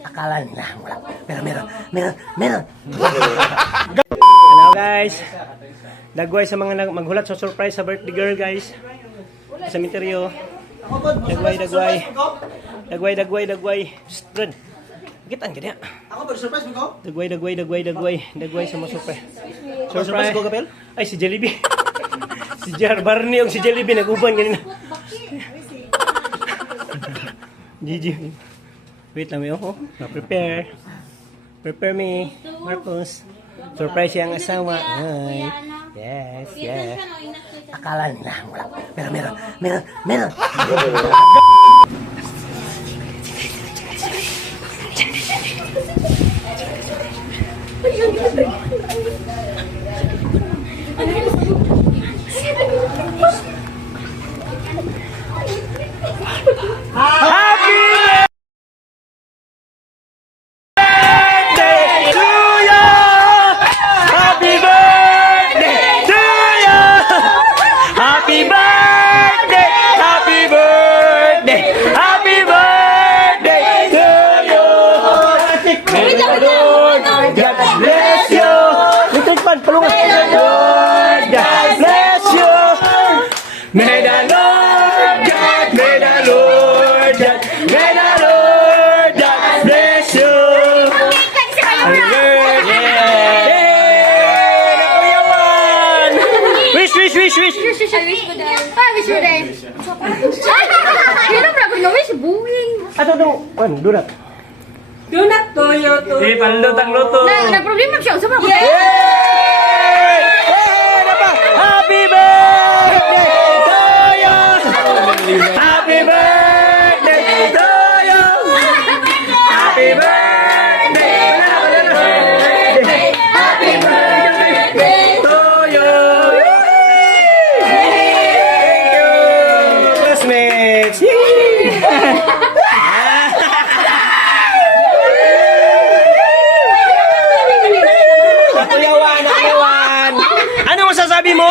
Akala nila wala. Meron. Hello guys. Dagway sa mga maghulat sa surprise sa birthday girl guys. Sa cemetery. Dagway. Good. Kitaan ka niya. Ako ba surprise mo ko? Dagway sa mga surprise. Surprise ko kapel? Ay si Jollibee. Si Jar Barney yung si Jollibee nag-uban ganina. Gigi. Wait lang oh. Prepare me, Marcos. Surprise yung asawa. Ay. Yes. Akala nila wala. Meron. May the Lord God bless you. Wish. Wish ko dahil. Wish ko dahil. Sino ba ko wish buwing? Ato dong, donut. Donut toyo to. Palutang luto. Na problema siya sa mga. Happy birthday to you. Happy birthday to you. Happy birthday. Happy birthday to you. Thank you, classmates. Nakayawan. Ano masasabi mo?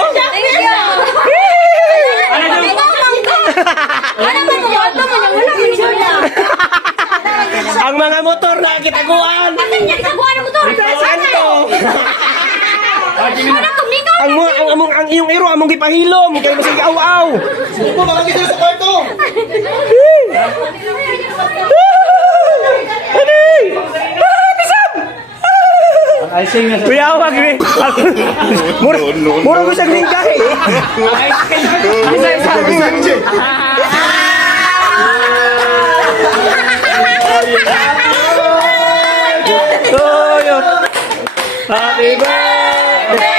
Ang mga motor na kitaguan. Ang iyong iro among gipahilom kay masig aw-aw. Suko mga gising sa kwarto. Kuya wag ni. Muro ko sa green kahe. Happy birthday.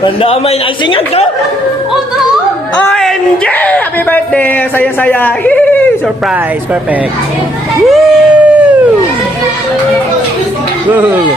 Pandamay na isingan ko. OMG! Happy birthday! Saya-saya! Surprise! Perfect! Woo!